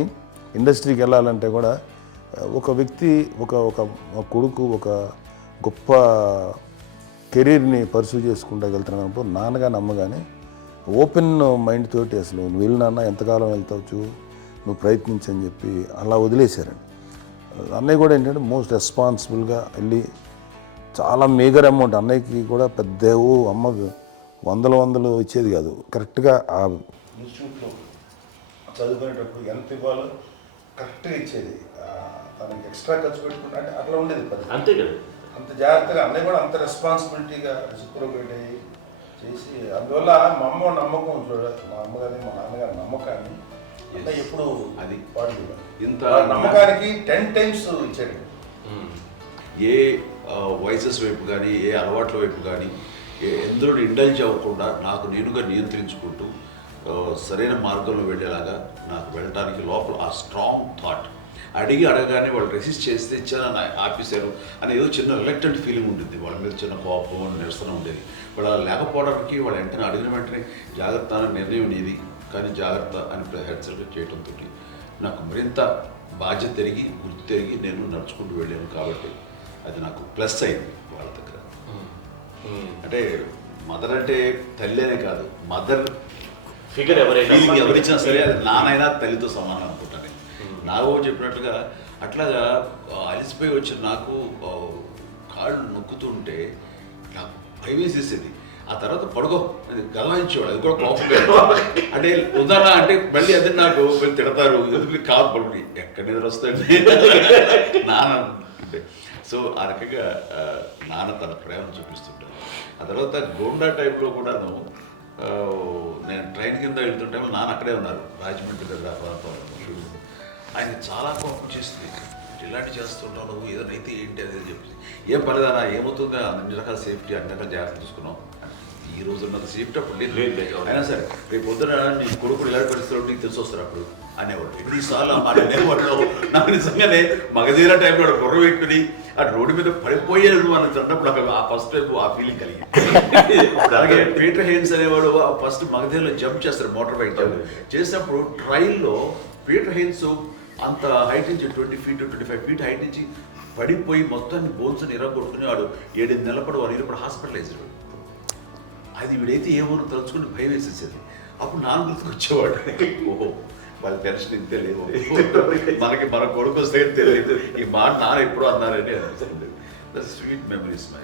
ఇండస్ట్రీకి వెళ్ళాలంటే కూడా ఒక వ్యక్తి ఒక కొడుకు ఒక గొప్ప కెరీర్ని పర్సూ చేసుకుంటూ వెళ్తున్నప్పుడు నాన్నగాని అమ్మగానే ఓపెన్ మైండ్ తోటి అసలు నువ్వు వెళ్ళినా ఎంతకాలం వెళ్తావు నువ్వు ప్రయత్నించని చెప్పి అలా వదిలేశారండి. అన్నయ్య కూడా ఏంటంటే మోస్ట్ రెస్పాన్సిబుల్గా వెళ్ళి చాలా మేజర్ అమౌంట్ అన్నయ్యకి కూడా పెద్ద అమ్మకు వందలు ఇచ్చేది కాదు. కరెక్ట్గా ఆ ఇన్స్టిట్యూట్లో చదువుకునేటప్పుడు ఎంత ఇవ్వాలో కరెక్ట్గా ఇచ్చేది. తనకి ఎక్స్ట్రా ఖర్చు పెట్టుకుంటే అంటే అట్లా ఉండేది పది. అంతే కదా. అంత జాగ్రత్తగా అన్నయ్య కూడా అంత రెస్పాన్సిబిలిటీగా రెసిప్రోకేట్ అయ్యి చేసి అందువల్ల మా అమ్మ నమ్మకం మా అమ్మగారి మా నాన్నగారి నమ్మకాన్ని అన్నయ్య ఎప్పుడు అది వాడు ఇంత నమ్మకానికి 10 times ఇచ్చాడు. ఏ వయసెస్ వైపు కానీ ఏ అలవాట్ల వైపు కానీ ఎందులో ఇండల్జ్ అవ్వకుండా నాకు నేనుగా నియంత్రించుకుంటూ సరైన మార్గంలో వెళ్ళేలాగా నాకు వెళ్ళడానికి లోపల ఆ స్ట్రాంగ్ థాట్ అడగగానే వాళ్ళు రెసిస్ట్ చేస్తే ఇచ్చారని ఆపేశారు అని ఏదో చిన్న రిలక్టెంట్ ఫీలింగ్ ఉంటుంది. వాళ్ళ మీద చిన్న కోపం నిరసన ఉండేది. వాళ్ళు అలా లేకపోవడానికి వాళ్ళు వెంటనే అడిగిన వెంటనే జాగ్రత్త అనే నిర్ణయం ఉండేది. కానీ జాగ్రత్త అని హెచ్చరిక చేయడంతో నాకు మరింత బాధ్యత తిరిగి గుర్తు తిరిగి నేను నడుచుకుంటూ వెళ్ళాను. కాబట్టి అది నాకు ప్లస్ అయింది వాళ్ళ దగ్గర. అంటే మదర్ అంటే తల్లి అనే కాదు, మదర్ ఫిగర్ ఎవరిచ్చినా సరే అది నానైనా తల్లితో సమానం అనుకుంటాను. నాకు చెప్పినట్లుగా అట్లాగా అలిసిపోయి వచ్చిన నాకు కాళ్ళు నొక్కుతుంటే నాకు భయం వేసేసేది. ఆ తర్వాత పడుకో అది గలవాయించేవాడు. అది కూడా కోపం అంటే ఉదాహరణ అంటే మళ్ళీ అదే నాకు తిడతారు ఎదురు కాదు పడుకుని ఎక్కడ నిద్ర వస్తాయండి నాన్న అంటే. సో ఆ రకంగా నాన్న తన ప్రేమను చూపిస్తుంటాను. ఆ తర్వాత గోండా టైంలో కూడాను నేను ట్రైన్ కింద వెళ్తుంటే నాన్న అక్కడే ఉన్నారు రాజమండ్రి దగ్గర ప్రాంతంలో. ఆయన చాలా కోపం చేస్తుంది. ఇలాంటి చేస్తున్నావు నువ్వు ఏదైనా అయితే ఏంటి అనేది చెప్పి ఏం పర్లేదన్నా ఏమవుతుందో అన్ని రకాల సేఫ్టీ అన్ని రకాల జాగ్రత్తలు చూసుకున్నాం. ఈ రోజు ఉన్నది సేఫ్టీ అప్పుడు లేదు. అయినా సరే రేపు పొద్దున నీ కొడుకులు ఇలాంటి పరిస్థితులు నీకు తెలిసి వస్తారు అప్పుడు అనేవాడు. ఇప్పుడు ఈసార్లు అనేవాళ్ళు నాకు నిజంగానే మగధీర టైంలో గుర్ర పెట్టుకుని ఆ రోడ్డు మీద పడిపోయేది అని అన్నప్పుడు నాకు ఆ ఫస్ట్ టైం ఆ ఫీలింగ్ కలిగింది. అలాగే పీటర్ హెయిన్స్ అనేవాడు ఫస్ట్ మగధీరలో జంప్ చేస్తారు మోటార్ బైక్ జంప్ చేసినప్పుడు ట్రైల్లో పీటర్ హెయిన్స్ అంత హైట్ నుంచి 20 feet 25 feet హైట్ నుంచి పడిపోయి మొత్తాన్ని బోన్స్ ఇరగొట్టుకుని వాడు 7 నెలల పాటు వాడు ఇరపడి హాస్పిటలైజ్డ్. అది వీడైతే ఏమో తలుచుకుని భయం వేసేసేది. అప్పుడు నాన్న గుర్తుకు వచ్చేవాడు. ఓహో వాళ్ళ టెన్షన్ ఇంత తెలియదు, మనకి మన కొడుకు వస్తే తెలియదు ఈ మాట నాన్న ఎప్పుడు అన్నారని అనిపిస్తుంది. Sweet memories my.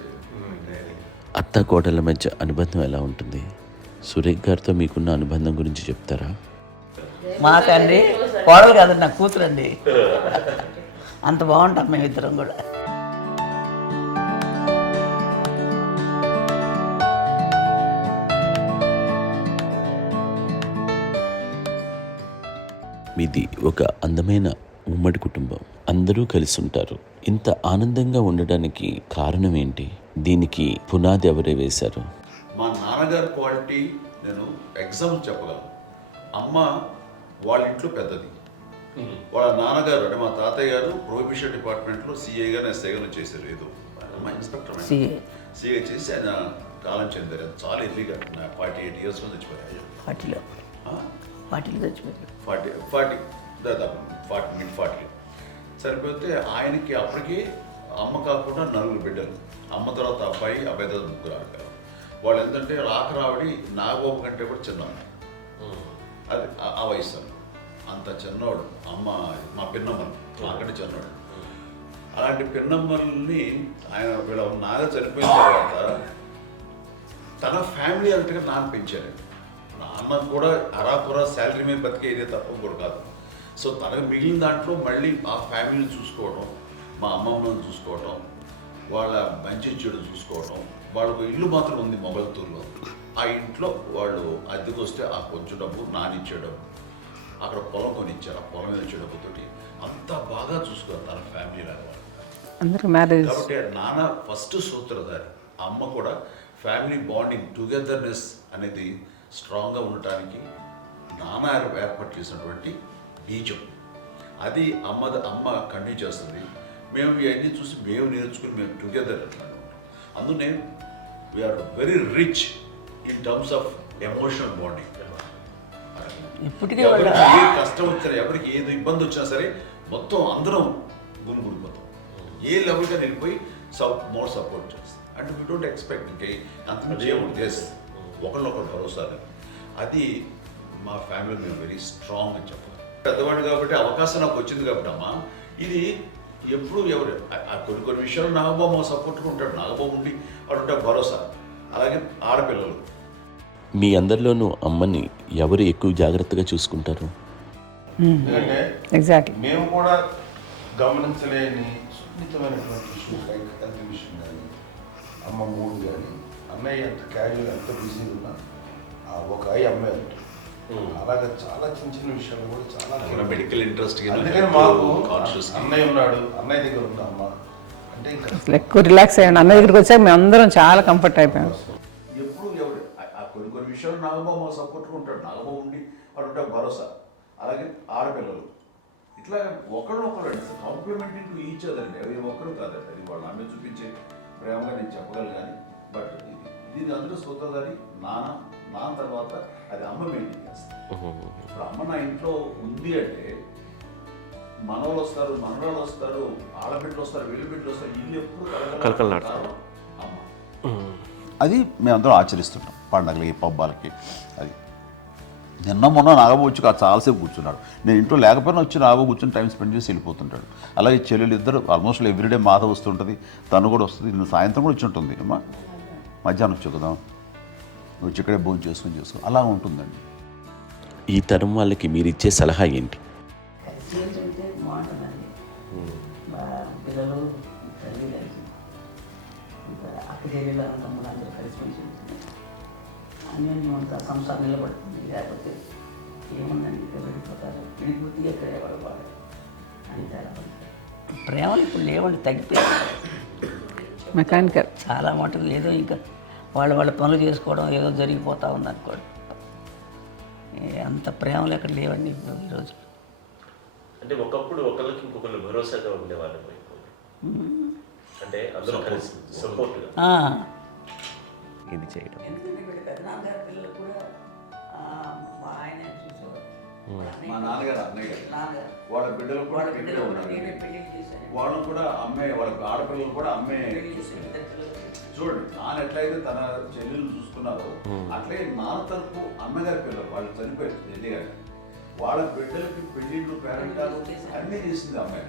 అత్త కోడళ్ళ మధ్య అనుబంధం ఎలా ఉంటుంది? సురేఖ్ గారితో మీకున్న అనుబంధం గురించి చెప్తారా? మాకండి కోడలు కాదు నా కూతురండి. అంత బాగుంటాం మేమిద్దరం కూడా. మీది ఒక అందమైన ఉమ్మడి కుటుంబం, అందరూ కలిసి ఉంటారు. ఇంత ఆనందంగా ఉండడానికి కారణం ఏంటి? దీనికి పునాది ఎవరే వేశారు? మా నాన్నగారి క్వాలిటీ నేను ఎగ్జాంపుల్ చెప్పగలను. అమ్మ వాళ్ళ ఇంట్లో పెద్దది. వాళ్ళ నాన్నగారు అంటే మా తాతయ్య గారు ప్రొహిబిషన్ డిపార్ట్మెంట్లో సిఐగా ఎస్ఐగా చేశారు. ఏదో మా ఇన్స్పెక్టర్ సిఐ చేసి ఆయన కాలం చెందారు. చాలా ఎర్లీగా 48 years చచ్చిపోయారు. 40 చచ్చిపోయారు. 40 దాదాపు 40 సరిపోతే ఆయనకి అప్పటికి అమ్మ కాకుండా 4 బిడ్డలు. అమ్మ తర్వాత అబ్బాయి తర్వాత 3 ఆడపిల్లలు. వాళ్ళు ఏంటంటే రాకరావడి నాగోప కంటే కూడా చిన్నవాడు. అది ఆ వయసు అంత చిన్నవాడు. అమ్మ మా పిన్నమ్మలు నాకంటే చిన్నవాడు. అలాంటి పిన్నమ్మల్ని ఆయన వీళ్ళ నాగ చనిపోయిన తర్వాత తన ఫ్యామిలీ అంతగా నాన్న పెంచారు. నాన్న కూడా అరాపురా శాలరీ మీద బతికేదే తప్ప కూడా కాదు. సో తనకు మిగిలిన దాంట్లో మళ్ళీ ఆ ఫ్యామిలీని చూసుకోవడం, మా అమ్మమ్మని చూసుకోవడం, వాళ్ళ మంచి చెడు చూసుకోవడం. వాళ్ళకు ఇల్లు మాత్రం ఉంది మొగల్తూరులో. ఆ ఇంట్లో వాళ్ళు అద్దెకు వస్తే ఆ కొంచెం డబ్బు నానిచ్చే డబ్బు, అక్కడ పొలం కొనిచ్చారు, ఆ పొలం ఇచ్చే డబ్బుతోటి అంతా బాగా చూసుకోవాలి తన ఫ్యామిలీ లాగా. అందరూ మ్యారేజ్ కాబట్టి నాన్న ఫస్ట్ సూత్రధారి, అమ్మ కూడా ఫ్యామిలీ బాండింగ్ టుగెదర్నెస్ అనేది స్ట్రాంగ్గా ఉండటానికి నాన్న ఏర్పాటు చేసినటువంటి బీజం. అది అమ్మ కంటిన్యూ చేస్తుంది. మేము ఇవన్నీ చూసి మేము నేర్చుకుని మేము టుగెదర్ అన్నమాట. అందునే we are very rich in terms of emotional bonding. ఇప్పటికే ఎవరికి ఏ కష్టం వచ్చినా, ఎవరికి ఏది ఇబ్బంది వచ్చినా సరే మొత్తం అందరం గుమిగూడిపోతాం. ఏ లెవెల్గా వెళ్ళిపోయి మోర్ సపోర్ట్ చేస్తాం. అంటే వీ డోంట్ ఎక్స్పెక్ట్ ఇంకే అంతకుమించి ఏముంది చేసి ఒకరినొకరు భరోసా. అది మా ఫ్యామిలీ మేము వెరీ స్ట్రాంగ్ అని చెప్పాలి. పెద్దవాడు కాబట్టి అవకాశం నాకు వచ్చింది కాబట్టి అమ్మ, ఇది ఎప్పుడు ఎవరు కొన్ని విషయాలు నాగబాబు సపోర్ట్గా ఉంటాడు. నాగబాబు ఉండి వాడు ఉంటే భరోసా. అలాగే ఆడపిల్లలు మీ అందరిలోనూ అమ్మని ఎవరు ఎక్కువ జాగ్రత్తగా చూసుకుంటారు? ఎందుకంటే ఎగ్జాక్ట్లీ మేము కూడా గమనించలేని సున్నితమైనటువంటి ఇష్యూస్ లైక్ హెల్త్ విషయం కానీ, అమ్మ మూడు కానీ, అన్నయ్య ఎంత క్యాజువల్ ఎంత బిజీగా ఉన్నా ఒక అమ్మాయి అంటారు. అలాగే చాలా చిన్న చిన్న విషయాలు కూడా చాలా మెడికల్ ఇంట్రెస్ట్. అందుకని మాకు అన్నయ్య ఉన్నాడు, అన్నయ్య దగ్గర ఉన్న అమ్మ అంటే ఇంకా ఎక్కువ రిలాక్స్ అయ్యాను. అన్న దగ్గరికి వచ్చాక మేము అందరం చాలా కంఫర్ట్ అయిపోయాం. ఎప్పుడు ఎవరు కొన్ని విషయాలు నాగబాబు సపోర్ట్గా ఉంటాడు. నాగబాబు ఉండి వాడు ఉంటే భరోసా. అలాగే ఆడపిల్లలు ఇట్లా ఒకరినొకరు అండి కాంప్లిమెంటింగ్ టు ఈచ్ అదర్ అండి. అవి ఒక్కరు కాదండి, అది వాళ్ళు ఆమె చూపించే ప్రేమగా నేను చెప్పగలను. కానీ బట్ ఇది అందరూ సూత్రధారి నాన్న తర్వాత అది అమ్మ మెయింటైన్ చేస్తారు. ఇప్పుడు అమ్మ నా ఇంట్లో ఉంది అంటే మనవాళ్ళు వస్తారు, మనవాళ్ళు వస్తారు, ఆడబిడ్డలు వస్తారు, వీళ్ళ బిడ్డలు వస్తారు, ఇల్లు ఎప్పుడు కలకలాడతారు అమ్మ. అది మేమందరం ఆచరిస్తుంటాం పండగలకి, పబ్బాలకి. అది నిన్న మొన్న నాగబాబు వచ్చి చాలాసేపు కూర్చున్నాడు. నేను ఇంట్లో లేకపోయినా వచ్చి నాగబాబు కూర్చొని టైం స్పెండ్ చేసి వెళ్ళిపోతుంటాడు. అలాగే చెల్లెలు ఇద్దరు ఆల్మోస్ట్ ఎవ్రీడే మాత వస్తుంటుంది, తను కూడా వస్తుంది. నేను సాయంత్రం కూడా వచ్చి ఉంటుంది. అమ్మా మధ్యాహ్నం వచ్చి కదా వచ్చి ఇక్కడే భోజనం చేసుకొని అలా ఉంటుందండి. ఈ తరం వాళ్ళకి మీరు ఇచ్చే సలహా ఏంటి? కలిసి ఏంటంటే బాగుంటుందండి. పిల్లలు తల్లి కలిసి అక్క చెల్లెలు తమ్ముడు అందరూ కలిసిమెలిసి ఉంటుంది. అన్యోన్యం అంతా సంసారం నిలబడుతుంది. లేకపోతే ఏముందండి ఇక్కడ వెళ్ళిపోతారు, విడిపోతే ఎక్కడే పడవాలి అని తేడా. ప్రేమలు ఇప్పుడు లేవండి, తగ్గిపోయాయి. మెకానికల్ చాలా మటుకు ఏదో ఇంకా వాళ్ళ పనులు చేసుకోవడం ఏదో జరిగిపోతూ ఉంది అనుకోండి. అంత ప్రేమలు ఎక్కడ లేవండి ఇప్పుడు ఈరోజు. అంటే ఒకప్పుడు ఒకళ్ళకి ఇంకొకళ్ళు భరోసాగా ఉండేవాళ్ళు. అంటే అందరూ కలిసి సపోర్ట్గా ఇది చేయడం. ఎందుకంటే వీళ్ళ పెద్దనాన్నగారి పిల్లలు కూడా ఆయన చూసేవారు. మా నాన్నగారు అన్నయ్య గారు నాన్నగారు వాళ్ళ బిడ్డలు కూడా వాళ్ళ ఇక్కడే బిడ్డలు కూడా ఉన్నారు. నేనే పెళ్లి చేశాను. వాళ్ళు కూడా అమ్మే, వాళ్ళ ఆడపిల్లలు కూడా అమ్మే. పెళ్లి చేశాను ఇద్దరు పిల్లలు. చూడండి నాన్న ఎట్లయితే తన చెల్లెలు చూసుకున్నారో అట్లే నాన్న తరపు అమ్మగారి పిల్లలు వాళ్ళు చనిపోయారు చెల్లి గారి, వాళ్ళ బిడ్డలకి పెళ్లిళ్ళు పేరెంటాలు అన్నీ చేసింది అమ్మాయి.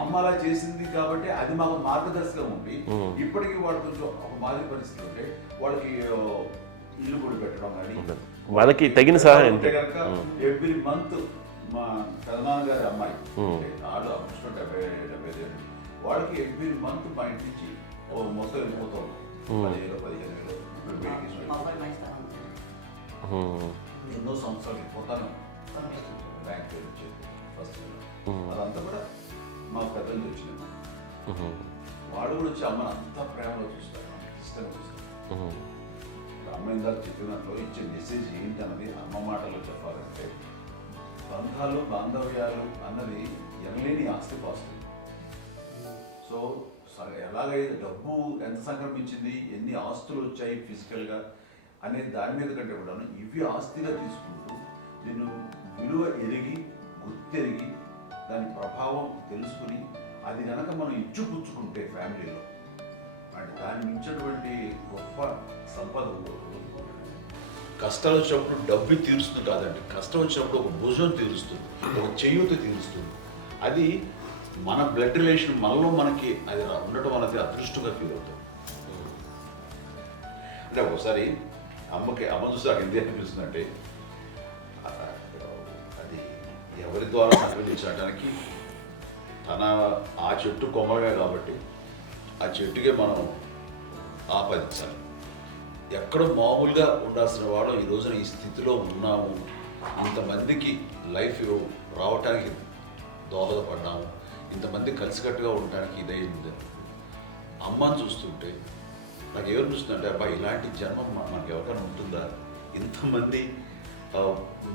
అమ్మ అలా చేసింది కాబట్టి అది మాకు మార్గదర్శకం ఉంది. ఇప్పటికీ వాళ్ళు కొంచెం ఒక మాదిరి పరిస్థితి ఉంటే వాళ్ళకి ఇల్లు కూడా పెట్టడం కానీ వాళ్ళకి తగిన సహాయం కనుక ఎవ్రీ మంత్ మా పెదనాన్న గారి అమ్మాయి వాళ్ళు అప్పుడు 70 వాళ్ళకి ఎవ్రీ మంత్ మా ఇంటి నుంచి మొత్తం వెళ్ళిపోతాం 10,000-15,000 మా అబ్బాయి మంచి స్థానం ఉంది. ఎన్నో సంవత్సరాలు వెళ్ళిపోతాను బ్యాంక్ వచ్చేది ఫస్ట్. అదంతా కూడా మా పెద్దలు వచ్చింది. వాడు కూడా వచ్చి అమ్మని అంతా ప్రేమలో చూస్తారు, ఇష్టంగా చూస్తారు. అమ్మ ఇందాక చెప్పినట్లు ఇచ్చే మెసేజ్ ఏంటన్నది అమ్మ మాటల్లో చెప్పాలంటే బంధాలు బాంధవ్యాలు అన్నది ఎనలేని ఆస్తిపాస్తులు. సో ఎలాగైతే డబ్బు ఎంత సంక్రమించింది, ఎన్ని ఆస్తులు వచ్చాయి ఫిజికల్గా అనే దాని మీద కంటే కూడా ఇవి ఆస్తిగా తీసుకుంటూ దీన్ని విలువ ఎరిగి గుర్తెరిగి దాని ప్రభావం తెలుసుకుని అది కనుక మనం ఇచ్చిపుచ్చుకుంటే ఫ్యామిలీలో అంటే దాన్ని మించినటువంటి గొప్ప సంపద ఉండదు. కష్టాలు వచ్చినప్పుడు డబ్బు తీరుస్తుంది కాదండి, కష్టం వచ్చినప్పుడు ఒక భుజం తీరుస్తుంది, ఒక చేయూత తీరుస్తుంది. అది మన బ్లడ్ రిలేషన్ మనలో మనకి అది ఉండటం అనేది అదృష్టంగా ఫీల్ అవుతాం. అంటే ఒకసారి అమ్మ చూసి నాకు ఎందుకు అనిపిస్తుంది అంటే అది ఎవరి ద్వారా అనుభవించడానికి తన ఆ చెట్టు కొమ్మగా కాబట్టి ఆ చెట్టుకే మనం ఆపాదించాలి. ఎక్కడో మామూలుగా ఉండాల్సిన వాళ్ళం ఈ రోజున ఈ స్థితిలో ఉన్నాము, ఇంతమందికి లైఫ్ రావటానికి దోహదపడ్డాము, ఇంతమంది కలిసికట్టుగా ఉండడానికి ఇదైంది. అమ్మని చూస్తుంటే నాకు ఏమనిపిస్తుందంటే, అబ్బాయి ఇలాంటి జన్మం మనకు ఎవరికైనా ఉంటుందా? ఇంతమంది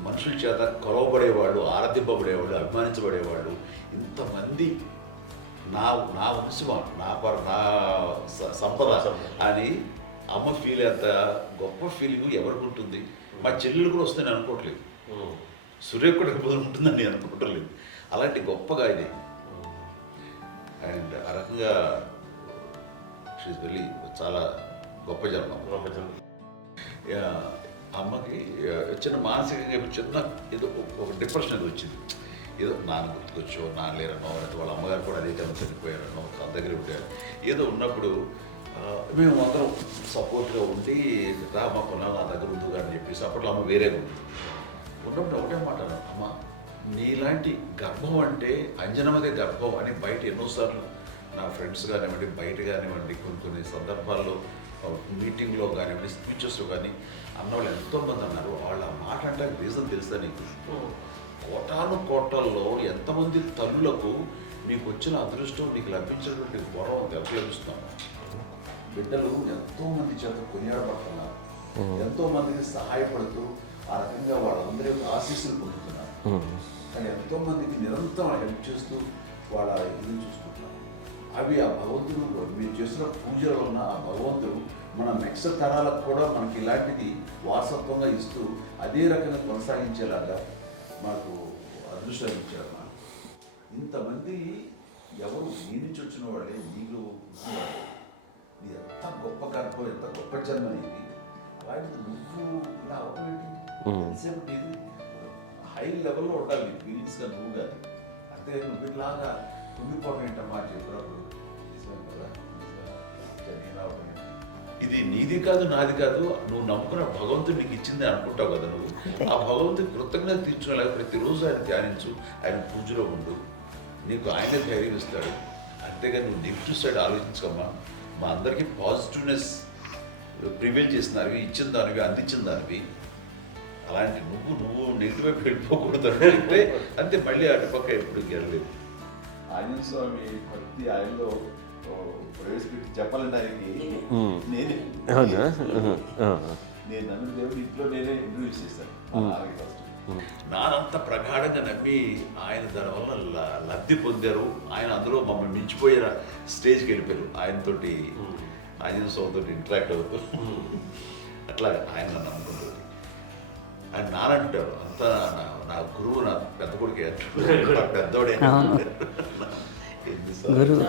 మనుషుల చేత కొలవబడేవాళ్ళు, ఆరాధింపబడేవాళ్ళు, అభిమానించబడేవాళ్ళు, ఇంతమంది నా నా వంశమా, నా సంపద అని అమ్మ ఫీల్ అంత గొప్ప ఫీలింగ్ ఎవరికి ఉంటుంది? మా చెల్లెలు కూడా వస్తుందని అనుకోవట్లేదు, సూర్య కూడా ఉంటుందని నేను అనుకోవట్లేదు. అలాంటి గొప్పగా ఇది. అండ్ ఆ రకంగా షీఈ్ వెరీ చాలా గొప్ప జన్మ. అమ్మకి చిన్న మానసికంగా చిన్న ఏదో ఒక డిప్రెషన్ అది వచ్చింది. ఏదో నాన్న గుర్తుకొచ్చో, నాన్న లేరనో, అయితే వాళ్ళ అమ్మగారు కూడా అదే టైం చనిపోయారనో, తన దగ్గర ఉంటారు. ఏదో ఉన్నప్పుడు మేము అందరం సపోర్ట్గా ఉండి రా మా కొన్నా నా దగ్గర ఉందిగా అని చెప్పేసి అప్పట్లో అమ్మ వేరేగా ఉంది. ఉన్నప్పుడు ఒకటే మాట అన్నాను, అమ్మ నీలాంటి గర్భం అంటే అంజనమదే గర్భం అని బయట ఎన్నోసార్లు నా ఫ్రెండ్స్ కానివ్వండి, బయట కానివ్వండి, కొన్ని సందర్భాల్లో మీటింగ్లో కానివ్వండి, స్పీచెస్లో కానీ అన్నవాళ్ళు ఎంతోమంది అన్నారు. వాళ్ళ మాట అంటే రీజన్ తెలుసా నీకు? కోటాను కోటల్లో ఎంతమంది తల్లులకు నీకు వచ్చిన అదృష్టం, నీకు లభించినటువంటి గౌరవం లభిస్తున్నాను. బిడ్డలు ఎంతోమంది చేత కొనియాడబడుతున్నారు, ఎంతోమందికి సహాయపడుతూ ఆ రకంగా వాళ్ళందరి యొక్క ఆశీస్సులు పొందుతున్నారు. కానీ ఎంతోమందికి నిరంతరం హెల్ప్ చేస్తూ వాళ్ళ ఇది చూసుకుంటున్నారు. అవి ఆ భగవంతుడు మీరు చేస్తున్న పూజలో ఉన్న ఆ భగవంతుడు మన నెక్స్ట్ తరాలకు కూడా మనకి ఇలాంటిది వారసత్వంగా ఇస్తూ అదే రకంగా కొనసాగించేలాగా మనకు అదృష్టాన్ని ఇచ్చారు. ఇంతమంది ఎవరు నీ నుంచి వచ్చిన వాళ్ళే, నీకు నీ ఎంత గొప్ప గర్భం, ఎంత గొప్ప జన్మ నీది. వాటికి నువ్వు ఇలా అవవేంటి? ఎంతసేపు నీది హై లెవెల్లో ఉండాలి ఫీలింగ్స్గా నువ్వు కానీ. అంతే నువ్వు ఇలాగా కుంగిపోవడం ఏంటమ్మా చెప్పినప్పుడు ఇది నీది కాదు, నాది కాదు, నువ్వు నమ్ముకున్న భగవంతుడు నీకు ఇచ్చింది అనుకుంటావు కదా. నువ్వు ఆ భగవంతుడి కృతజ్ఞత తీర్చుకోలేక ప్రతిరోజు ఆయన ధ్యానించు, ఆయన పూజలో ఉండు, నీకు ఆయనే ధైర్యం ఇస్తాడు. అంతేగాని నువ్వు నెగిటివ్ సైడ్ ఆలోచించకమ్మా. మా అందరికీ పాజిటివ్నెస్ ప్రివైల్ చేసిన దానివి, ఇచ్చిన దానివి, అందించిన దానివి. అలాంటి నువ్వు నెగిటివ్ వైపు వెళ్ళిపోకూడదు అంటే అంతే. మళ్ళీ అటుపక్క ఎప్పుడు గెలలేదు. ఆంజనేయ స్వామి భక్తి ఆయనలో ప్రవేశపెట్టి చెప్పాలంటే ఆయనకి నేనే నేను నన్ను దేవుడి ఇంట్లో నేనే ఇంట్రడ్యూస్ చేశాను. నానంత ప్రగాఢంగా నమ్మి ఆయన దానివల్ల లబ్ధి పొందారు. ఆయన అందులో మమ్మల్ని మించిపోయిన స్టేజ్కి వెళ్ళిపోయారు. ఆయనతోటి ఆంజనేయ స్వామితో ఇంటరాక్ట్ అవుతూ అట్లా ఆయన నన్ను నమ్ముకుంటారు. ఆయన నానంటారు అంతా నా గురువు, నా పెద్ద కొడుకే అంటారు, పెద్దోడే. గురువు